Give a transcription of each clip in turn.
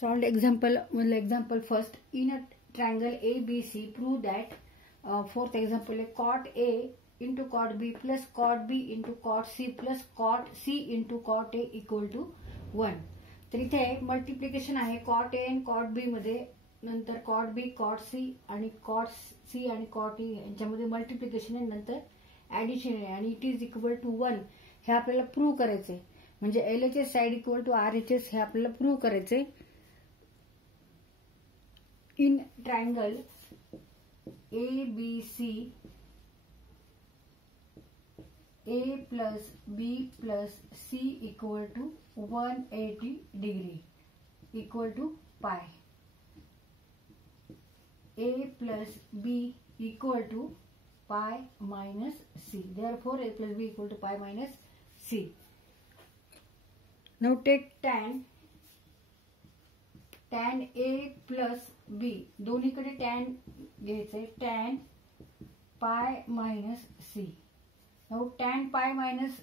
Solved example first. In a triangle ABC, prove that fourth example, cot A into cot B plus cot B into cot C plus cot C into cot A equal to 1. तर इथे multiplication आहे cot A आणि cot बी मध्ये, नंतर cot B cot C आणि cot C आणि cot E यांच्यामध्ये multiplication आहे, नंतर ऍडिशन आहे आणि इट इज इक्वल टू 1 हे आपल्याला प्रूव्ह करायचंय. म्हणजे LHS side equal to RHS हे आपल्याला प्रूव्ह करायचंय. In triangle ABC A plus B plus C equal to 180 degree equal to pi. A plus B equal to pi minus C. Therefore, A plus B equal to pi minus C. Now take tan A plus B. दोन्हीकडे tan घ्यायचे. Tan pi minus C. Now tan pi minus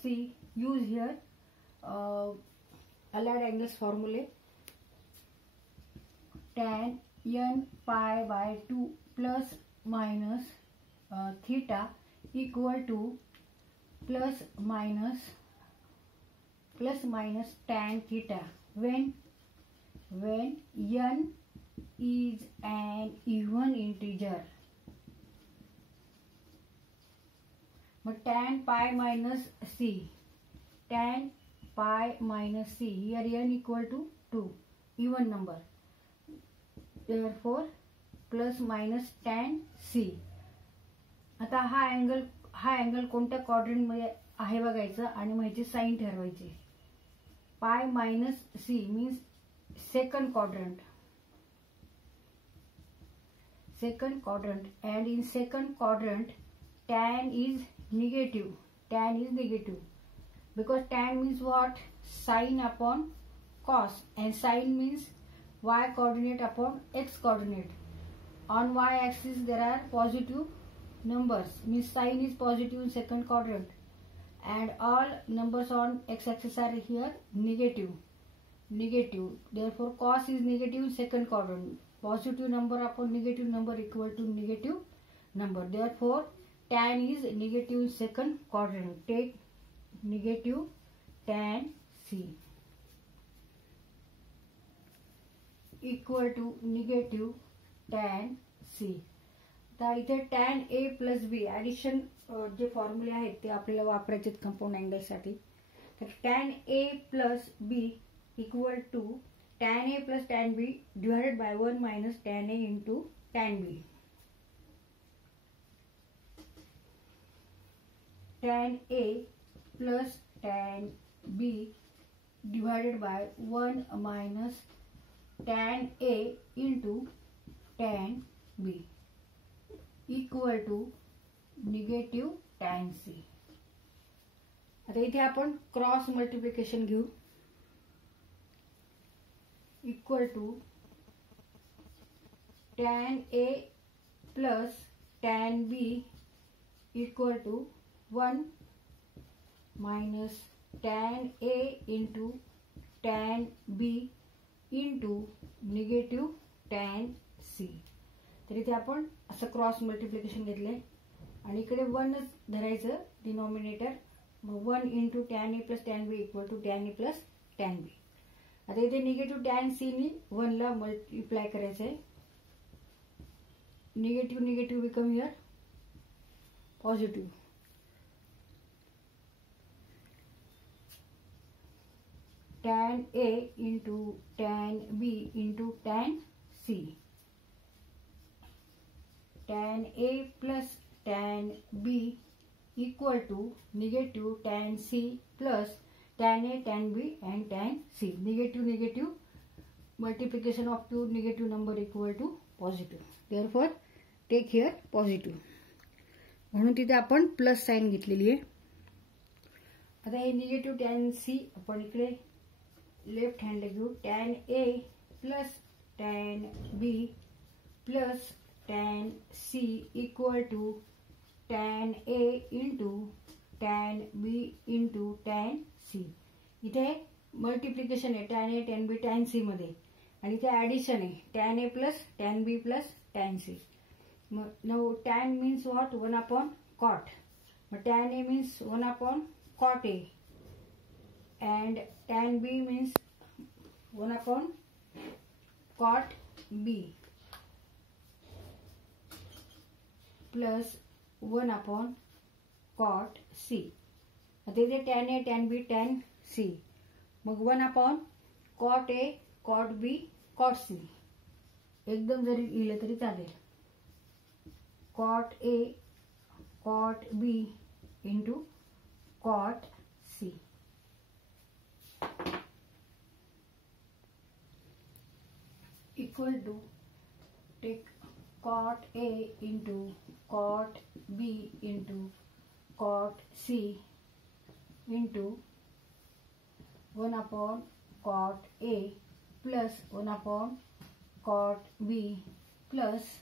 C, use here allied angles formula. Tan n pi by 2 plus minus theta equal to plus minus tan theta when n is an even integer. But tan pi minus C, tan pi minus C, here n equal to 2, even number. Therefore, plus minus tan C. आता हा angle कोणत्या quadrant मध्ये आहे बघायचं आणि माहिती sign ठरवायची. Pi minus C means second quadrant. And in second quadrant, tan is negative. Because tan means what? Sine upon cos, and sine means y coordinate upon x coordinate. On y axis there are positive numbers, means sine is positive in second quadrant, and all numbers on x axis are here negative. Therefore cos is negative in second quadrant. Positive number upon negative number equal to negative number. Therefore tan is negative in second quadrant. Take negative tan C equal to negative tan C. आता इथे tan A plus B addition जे फॉर्म्युले आहेत ते आपल्याला वापरायचे compound angle साठी. तर tan A plus B equal to tan A plus tan B divided by 1 minus tan A into tan B. Tan A plus tan B divided by 1 minus tan A into tan B equal to negative tan C. आता इथे आपण cross multiplication घेऊ. Equal to tan A plus tan B equal to 1 minus tan A into tan B into negative tan C. तर इथे आपण असं cross multiplication घेतले आणि इकडे 1 धरायचं डिनॉमिनेटर. मग 1 into tan A plus tan B equal to tan A plus tan B. आता इथे निगेटिव्ह tan C नी 1 ला मल्टिप्लाय करायचंय. Negative become here positive. tan A into tan B into tan C. Tan A plus tan B equal to negative tan C plus tan A, tan B and tan C. Negative multiplication of two negative number equal to positive. Therefore take here positive. म्हणून तिथे आपण plus sign घेतलेली आहे. आता हे negative tan C आपण इकडे left hand घेऊ. tan A plus tan B plus tan C equal to tan A into tan B into tan C. इथे मल्टिप्लिकेशन आहे tan A tan B tan C मध्ये. आणि ते ॲडिशन आहे tan A plus tan B plus tan C. मग now tan means what? 1 upon cot. मग tan A means 1 upon cot A and tan B means 1 upon cot B plus 1 upon cot C. आता इथे tan A tan B tan C. मग 1 upon cot A cot B cot C. एकदम जरी लिहिलं तरी चालेल. cot A cot B into cot C. Equal to take cot A into cot B into cot C into 1 upon cot A plus 1 upon cot B plus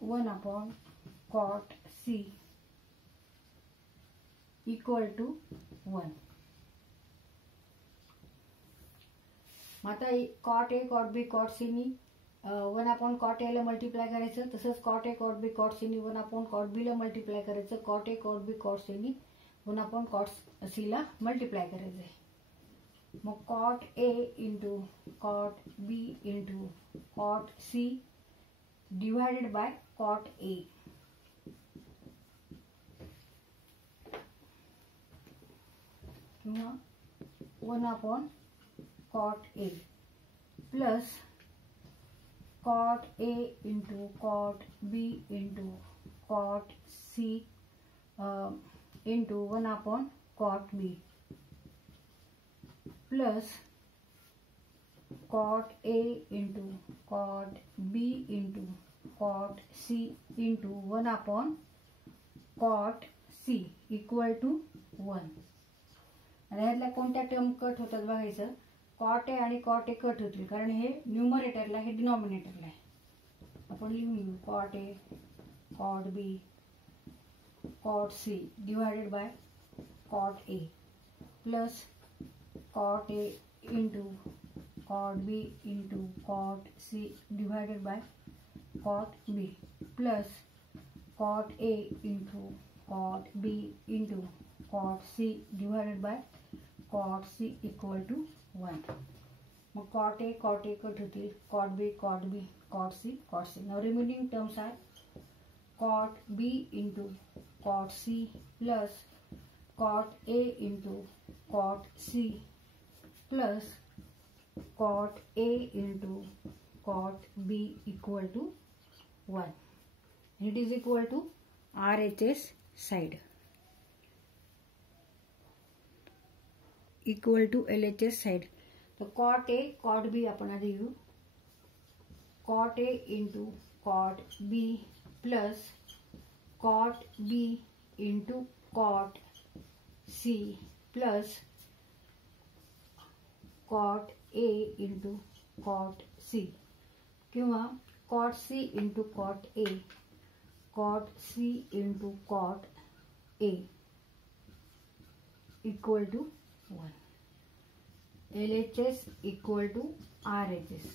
1 upon cot C equal to 1. आता cot A cot B cot C नी 1 upon cot A ला multiply करायचं, तसंच cot A cot B cot C नी 1 upon cot B ला multiply करायचं, cot A cot B cot C नी 1 upon cot C ला मल्टिप्लाय करायचं आहे. मग cot A into cot B into cot C divided by cot A. किंवा 1 upon cot A plus cot A into cot B into cot C into 1 upon cot B plus cot A into cot B into cot C into 1 upon cot C equal to 1. आणि ह्यातल्या कोणत्या term cut होतात बघायचं. Cot A आणि cot A cut होतील कारण हे न्यूमरेटरला हे डिनॉमिनेटरला आहे. आपण लिहून घेऊ cot A cot B cot C divided by cot A plus cot A into cot B into cot C divided by cot B plus cot A into cot B into cot C divided by cot C equal to 1. मग cot A cut होतील, cot B cot C. Now remaining terms are cot B into cot C plus cot A into cot C plus cot A into cot B equal to 1. It is equal to RHS side equal to LHS side. तो cot A cot B आपण आधी घेऊ. Cot A into cot B plus cot B into cot C plus cot A into cot C किंवा cot C into cot A cot C into cot A equal to 1. LHS equal to RHS.